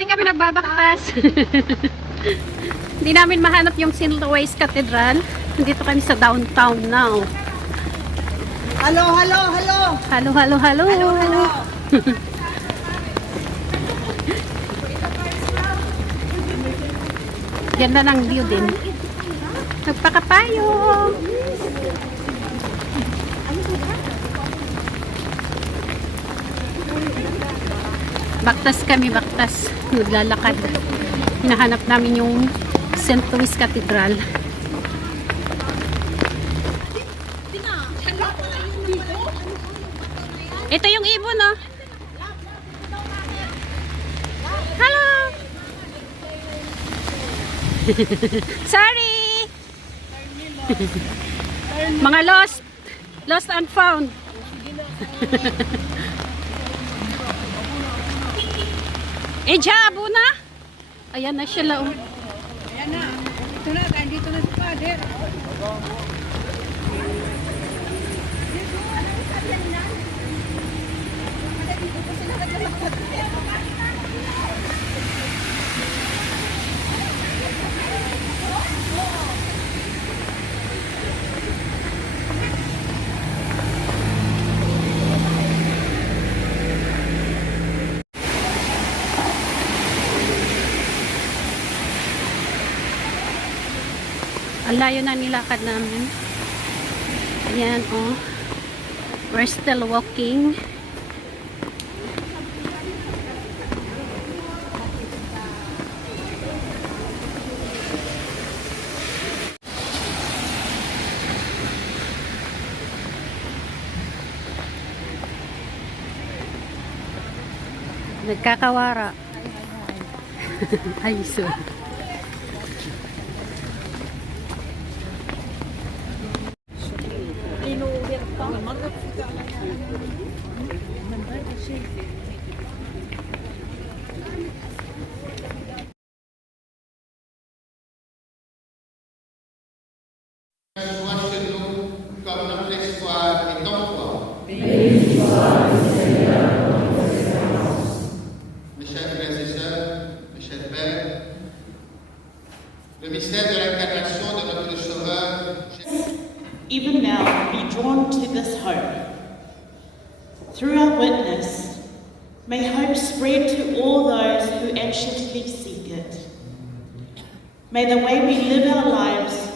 Lagi kami nagbabaktas. Hindi namin mahanap yung St. Louis Cathedral. Nandito kami sa downtown now. Hello, hello, hello. Halo, halo, halo. Hello, hello. Ganda ng view din. Nagpakapayong. Baktas kami, baktas. Naglalakad. Hinahanap namin yung St. Louis Cathedral. Ito yung ibon, no? Hello! Sorry! Mga lost. Lost and found. Jabo na? Ayan na siya lang. Ayan na. Ito na, dito na si Father. Ang layo na nilakad namin. Ayan, oh. We're still walking. Nagkakawara. Ay, sorry. Moi, chez nous, comme notre espoir est en toi. Mes chers frères et sœurs, mes chers pères, le mystère de l'incarnation de notre Sauveur, even now be drawn to this hope. Through our witness, may hope spread to all those who anxiously seek it. May the way we live our lives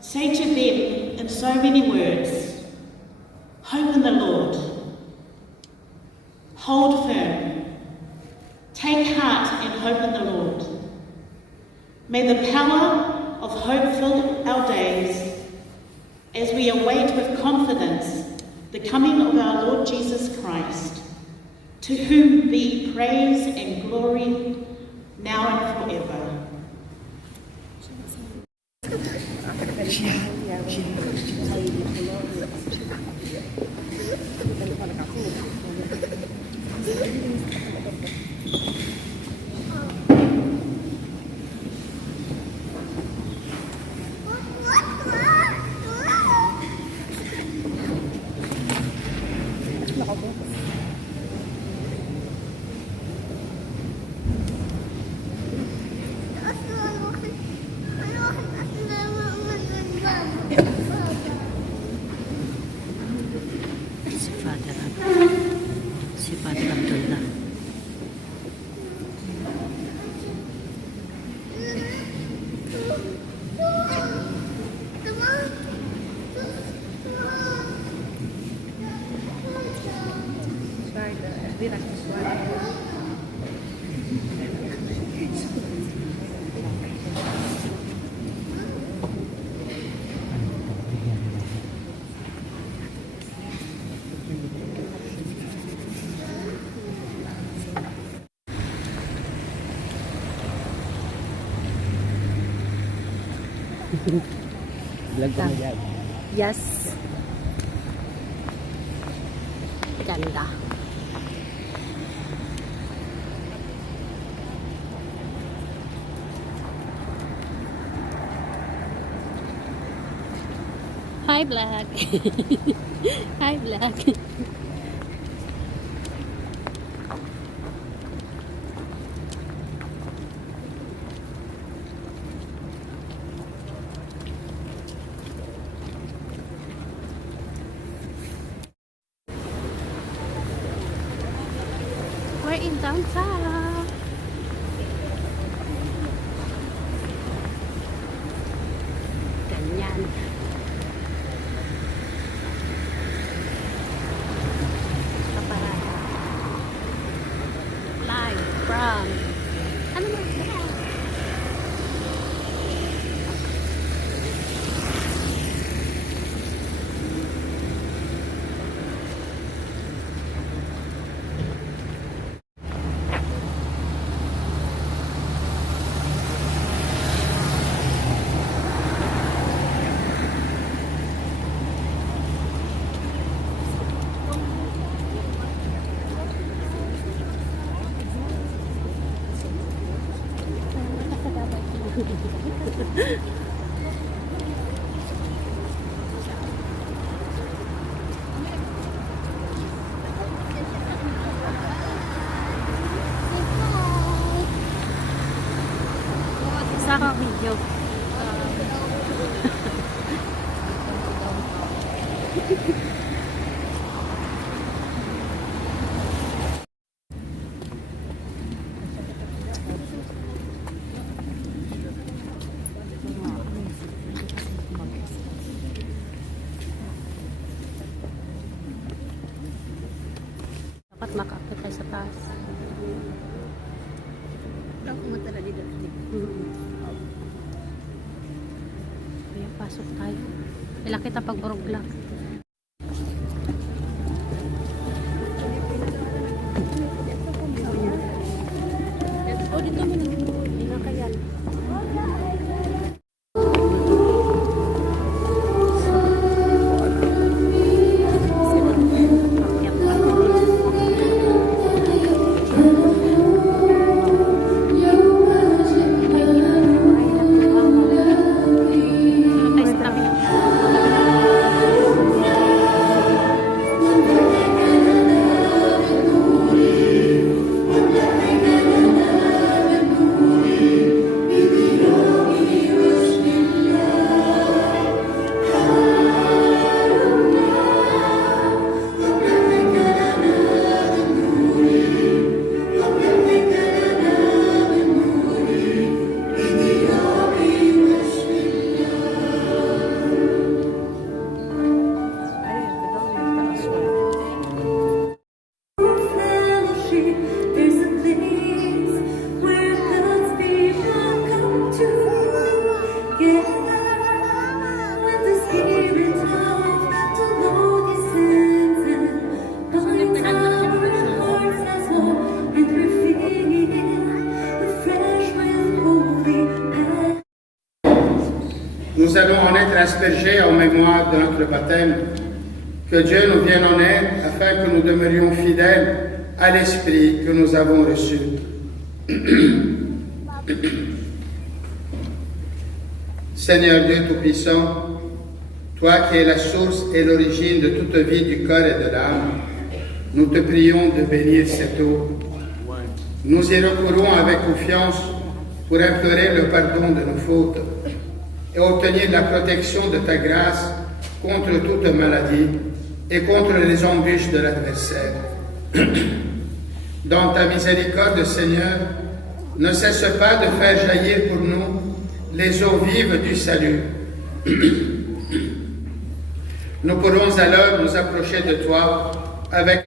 say to them in so many words, hope in the Lord, hold firm, take heart and hope in the Lord. May the power of hope fill our days as we await with confidence the coming of our Lord Jesus Christ, to whom be praise and glory now and forever. Si Father Abdullah. Vlog ko na yan. Yes. Ganda. Hi, Black. Hi, Black. We're in downtown. Ganyan. Kaparada. Live from... Ano ba? Sa akong video. Dapat makakita tayo sa taas. Daw pumunta na dito. Kaya pasok tayo. Kailan kita pagburog lang. Oh, dito mo na. Hindi na kaya. There's a place where God's people come together when the Spirit of the Lord descends and binds our hearts as one, and we feel refreshed with holy passion. Nous allons en être aspergés en mémoire de notre baptême. Que Dieu nous vienne en aide afin que nous demeurions fidèles à l'Esprit que nous avons reçu. Seigneur Dieu Tout-Puissant, toi qui es la source et l'origine de toute vie du corps et de l'âme, nous te prions de bénir cette eau. Nous y recourons avec confiance pour implorer le pardon de nos fautes et obtenir la protection de ta grâce contre toute maladie et contre les embûches de l'adversaire. Dans ta miséricorde, Seigneur, ne cesse pas de faire jaillir pour nous les eaux vives du salut. Nous pourrons alors nous approcher de toi avec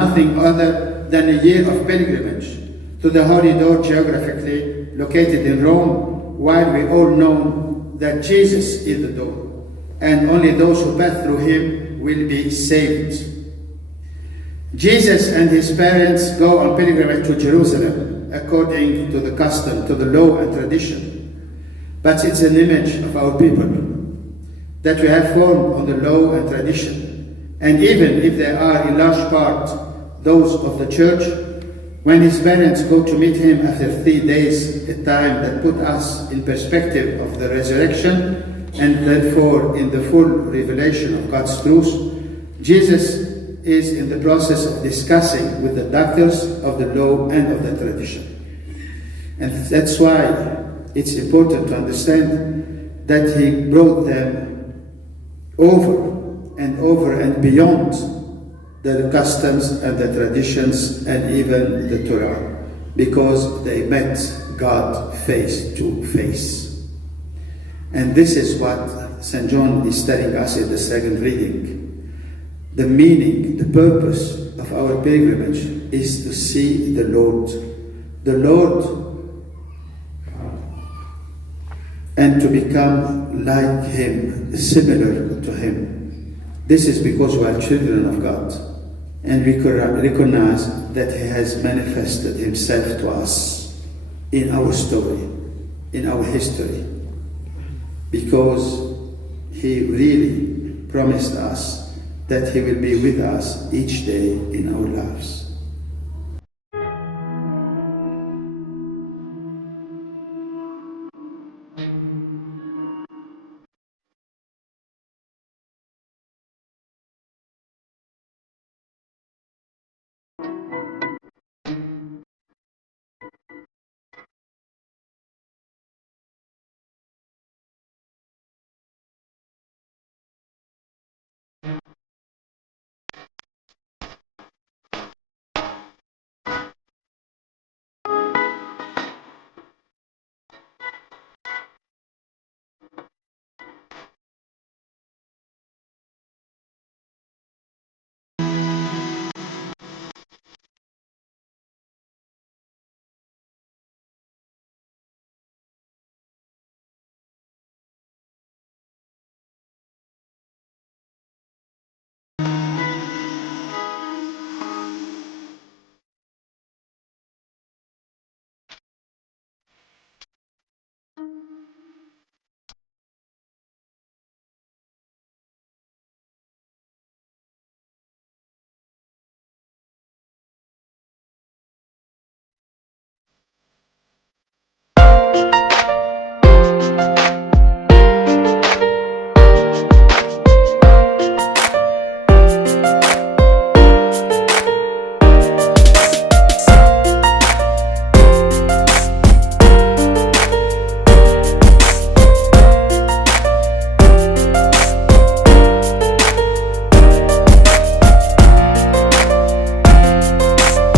nothing other than a year of pilgrimage to the Holy Door, geographically located in Rome, while we all know that Jesus is the door, and only those who pass through him will be saved. Jesus and his parents go on pilgrimage to Jerusalem according to the custom, to the law and tradition. But it's an image of our people that we have formed on the law and tradition. And even if they are in large part those of the church, when his parents go to meet him after 3 days, a time that put us in perspective of the resurrection and therefore in the full revelation of God's truth, Jesus is in the process of discussing with the doctors of the law and of the tradition. And that's why it's important to understand that he brought them over and beyond the customs and the traditions and even the Torah, because they met God face to face. And this is what St. John is telling us in the second reading. The meaning, the purpose of our pilgrimage is to see the Lord, and to become like Him, similar to Him. This is because we are children of God, and we recognize that He has manifested Himself to us in our story, in our history, because He really promised us that He will be with us each day in our lives.